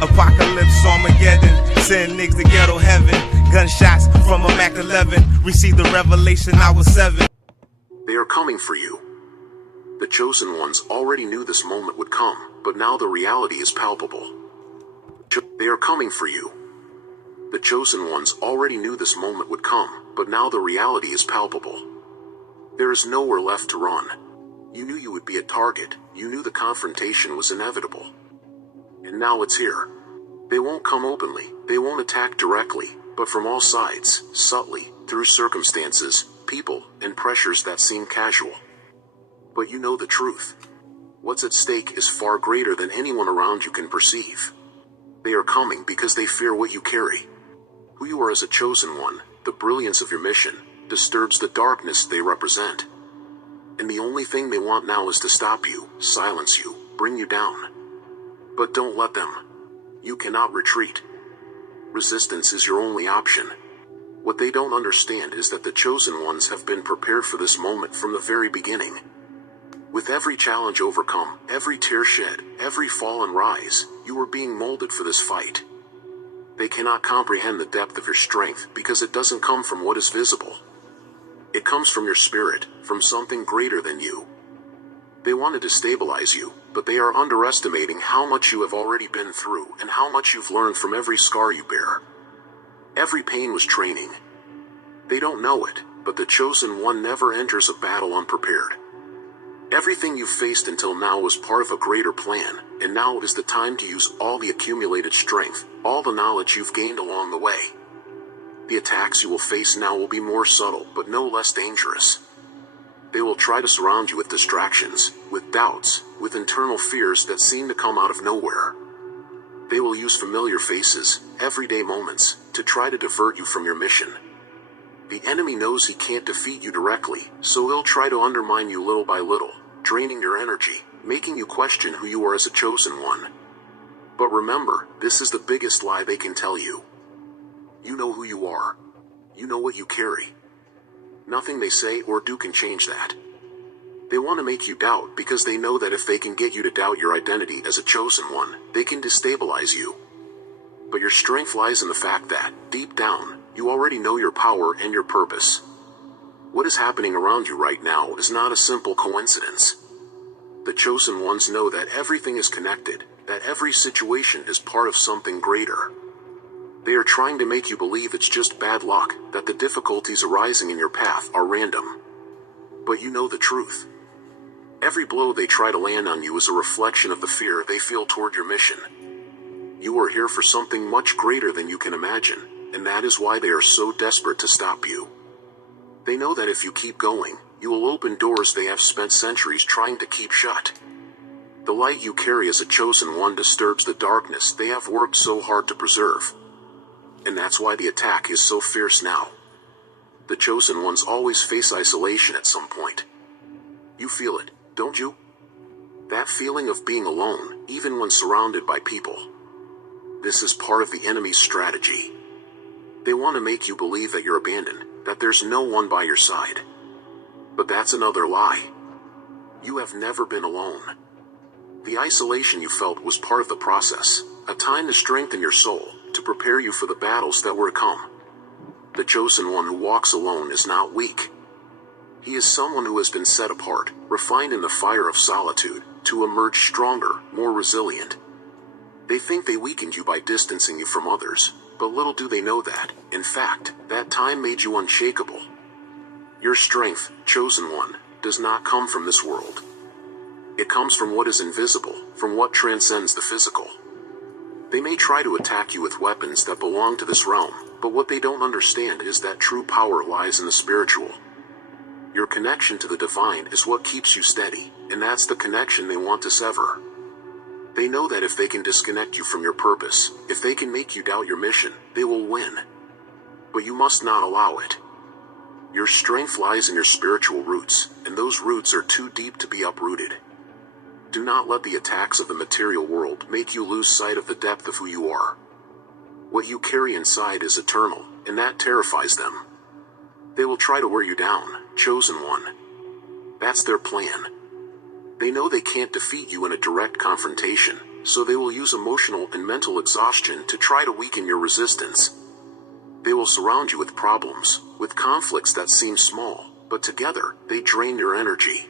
Apocalypse, Armageddon, send niggas to ghetto heaven. Gunshots from a Mac 11, received the revelation I was 7. They are coming for you. The chosen ones already knew this moment would come, but now the reality is palpable. They are coming for you. The chosen ones already knew this moment would come, but now the reality is palpable. There is nowhere left to run. You knew you would be a target. You knew the confrontation was inevitable. And now it's here. They won't come openly. They won't attack directly, but from all sides, subtly, through circumstances, people, and pressures that seem casual. But you know the truth. What's at stake is far greater than anyone around you can perceive. They are coming because they fear what you carry. Who you are as a chosen one, the brilliance of your mission, disturbs the darkness they represent. And the only thing they want now is to stop you, silence you, bring you down. But don't let them. You cannot retreat. Resistance is your only option. What they don't understand is that the chosen ones have been prepared for this moment from the very beginning. With every challenge overcome, every tear shed, every fall and rise, you are being molded for this fight. They cannot comprehend the depth of your strength because it doesn't come from what is visible. It comes from your spirit, from something greater than you. They want to destabilize you, but they are underestimating how much you have already been through and how much you've learned from every scar you bear. Every pain was training. They don't know it, but the chosen one never enters a battle unprepared. Everything you've faced until now was part of a greater plan, and now is the time to use all the accumulated strength, all the knowledge you've gained along the way. The attacks you will face now will be more subtle, but no less dangerous. They will try to surround you with distractions, with doubts, with internal fears that seem to come out of nowhere. They will use familiar faces, everyday moments, to try to divert you from your mission. The enemy knows he can't defeat you directly, so he'll try to undermine you little by little, draining your energy, making you question who you are as a chosen one. But remember, this is the biggest lie they can tell you. You know who you are. You know what you carry. Nothing they say or do can change that. They want to make you doubt because they know that if they can get you to doubt your identity as a chosen one, they can destabilize you. But your strength lies in the fact that, deep down, you already know your power and your purpose. What is happening around you right now is not a simple coincidence. The chosen ones know that everything is connected, that every situation is part of something greater. They are trying to make you believe it's just bad luck, that the difficulties arising in your path are random. But you know the truth. Every blow they try to land on you is a reflection of the fear they feel toward your mission. You are here for something much greater than you can imagine, and that is why they are so desperate to stop you. They know that if you keep going, you will open doors they have spent centuries trying to keep shut. The light you carry as a chosen one disturbs the darkness they have worked so hard to preserve. And that's why the attack is so fierce now. The chosen ones always face isolation at some point. You feel it, don't you? That feeling of being alone, even when surrounded by people. This is part of the enemy's strategy. They want to make you believe that you're abandoned, that there's no one by your side. But that's another lie. You have never been alone. The isolation you felt was part of the process, a time to strengthen your soul, to prepare you for the battles that were to come. The chosen one who walks alone is not weak. He is someone who has been set apart, refined in the fire of solitude, to emerge stronger, more resilient. They think they weakened you by distancing you from others, but little do they know that, in fact, that time made you unshakable. Your strength, chosen one, does not come from this world. It comes from what is invisible, from what transcends the physical. They may try to attack you with weapons that belong to this realm, but what they don't understand is that true power lies in the spiritual. Your connection to the divine is what keeps you steady, and that's the connection they want to sever. They know that if they can disconnect you from your purpose, if they can make you doubt your mission, they will win. But you must not allow it. Your strength lies in your spiritual roots, and those roots are too deep to be uprooted. Do not let the attacks of the material world make you lose sight of the depth of who you are. What you carry inside is eternal, and that terrifies them. They will try to wear you down, chosen one. That's their plan. They know they can't defeat you in a direct confrontation, so they will use emotional and mental exhaustion to try to weaken your resistance. They will surround you with problems, with conflicts that seem small, but together, they drain your energy.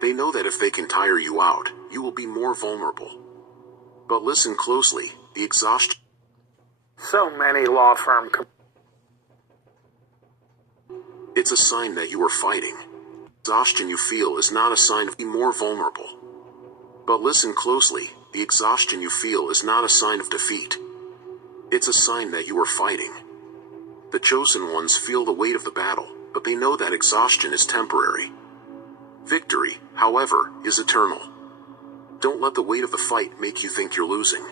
They know that if they can tire you out, you will be more vulnerable. But listen closely, the exhaustion. So many law firm. It's a sign that you are fighting. Exhaustion you feel is not a sign of being more vulnerable. But listen closely, the exhaustion you feel is not a sign of defeat. It's a sign that you are fighting. The chosen ones feel the weight of the battle, but they know that exhaustion is temporary. Victory, however, is eternal. Don't let the weight of the fight make you think you're losing.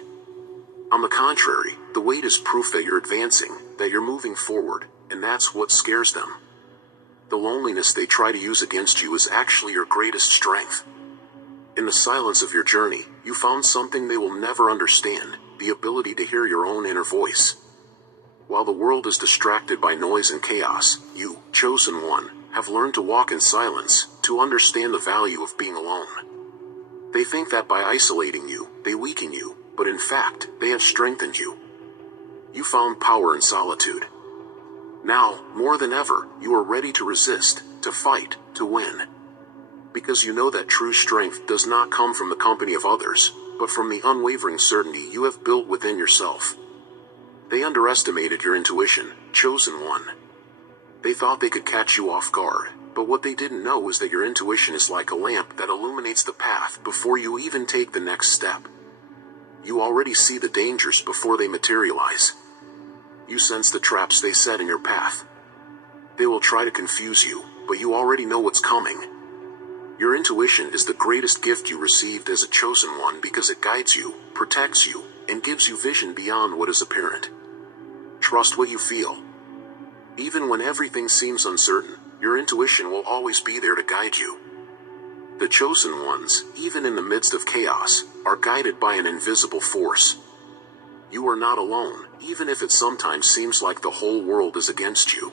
On the contrary, the weight is proof that you're advancing, that you're moving forward, and that's what scares them. The loneliness they try to use against you is actually your greatest strength. In the silence of your journey, you found something they will never understand, the ability to hear your own inner voice. While the world is distracted by noise and chaos, you, chosen one, have learned to walk in silence, to understand the value of being alone. They think that by isolating you, they weaken you, but in fact, they have strengthened you. You found power in solitude. Now, more than ever, you are ready to resist, to fight, to win. Because you know that true strength does not come from the company of others, but from the unwavering certainty you have built within yourself. They underestimated your intuition, chosen one. They thought they could catch you off guard, but what they didn't know is that your intuition is like a lamp that illuminates the path before you even take the next step. You already see the dangers before they materialize. You sense the traps they set in your path. They will try to confuse you, but you already know what's coming. Your intuition is the greatest gift you received as a chosen one because it guides you, protects you, and gives you vision beyond what is apparent. Trust what you feel. Even when everything seems uncertain, your intuition will always be there to guide you. The chosen ones, even in the midst of chaos, are guided by an invisible force. You are not alone, even if it sometimes seems like the whole world is against you.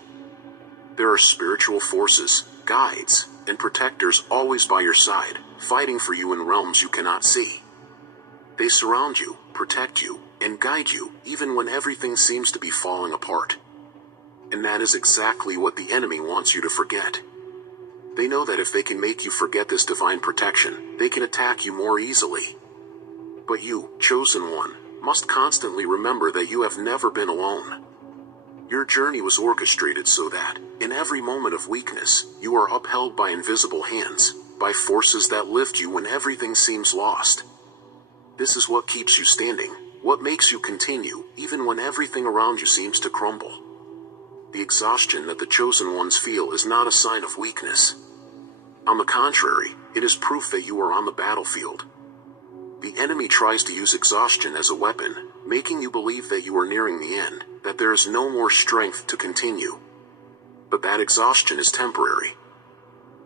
There are spiritual forces, guides, and protectors always by your side, fighting for you in realms you cannot see. They surround you, protect you, and guide you, even when everything seems to be falling apart. And that is exactly what the enemy wants you to forget. They know that if they can make you forget this divine protection, they can attack you more easily. But you, chosen one, must constantly remember that you have never been alone. Your journey was orchestrated so that, in every moment of weakness, you are upheld by invisible hands, by forces that lift you when everything seems lost. This is what keeps you standing, what makes you continue, even when everything around you seems to crumble. The exhaustion that the chosen ones feel is not a sign of weakness. On the contrary, it is proof that you are on the battlefield. The enemy tries to use exhaustion as a weapon, making you believe that you are nearing the end, that there is no more strength to continue. But that exhaustion is temporary.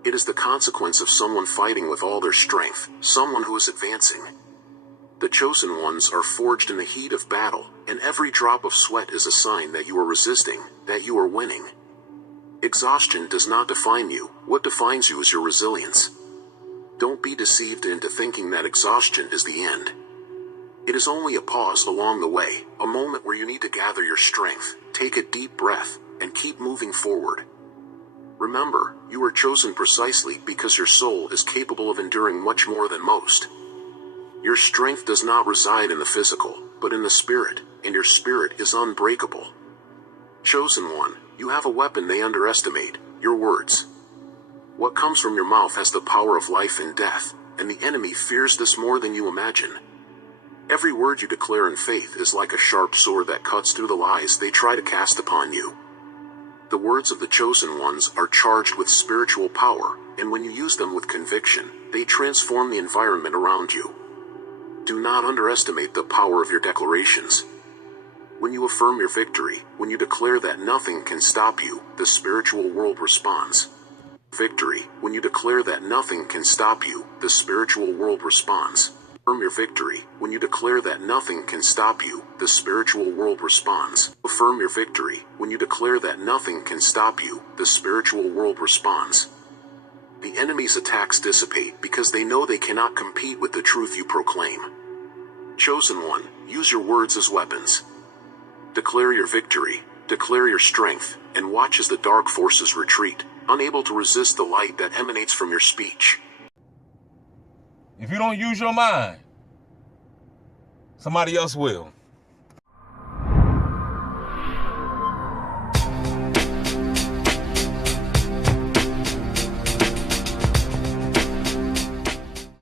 It is the consequence of someone fighting with all their strength, someone who is advancing. The chosen ones are forged in the heat of battle, and every drop of sweat is a sign that you are resisting, that you are winning. Exhaustion does not define you. What defines you is your resilience. Don't be deceived into thinking that exhaustion is the end. It is only a pause along the way, a moment where you need to gather your strength, take a deep breath, and keep moving forward. Remember, you are chosen precisely because your soul is capable of enduring much more than most. Your strength does not reside in the physical, but in the spirit, and your spirit is unbreakable. Chosen one, you have a weapon they underestimate, your words. What comes from your mouth has the power of life and death, and the enemy fears this more than you imagine. Every word you declare in faith is like a sharp sword that cuts through the lies they try to cast upon you. The words of the chosen ones are charged with spiritual power, and when you use them with conviction, they transform the environment around you. Do not underestimate the power of your declarations. When you affirm your victory, when you declare that nothing can stop you, the spiritual world responds. Victory, when you declare that nothing can stop you, the spiritual world responds. Affirm your victory, when you declare that nothing can stop you, the spiritual world responds. Affirm your victory, when you declare that nothing can stop you, the spiritual world responds. The enemy's attacks dissipate because they know they cannot compete with the truth you proclaim. Chosen One, use your words as weapons. Declare your victory, declare your strength, and watch as the dark forces retreat, unable to resist the light that emanates from your speech. If you don't use your mind, somebody else will.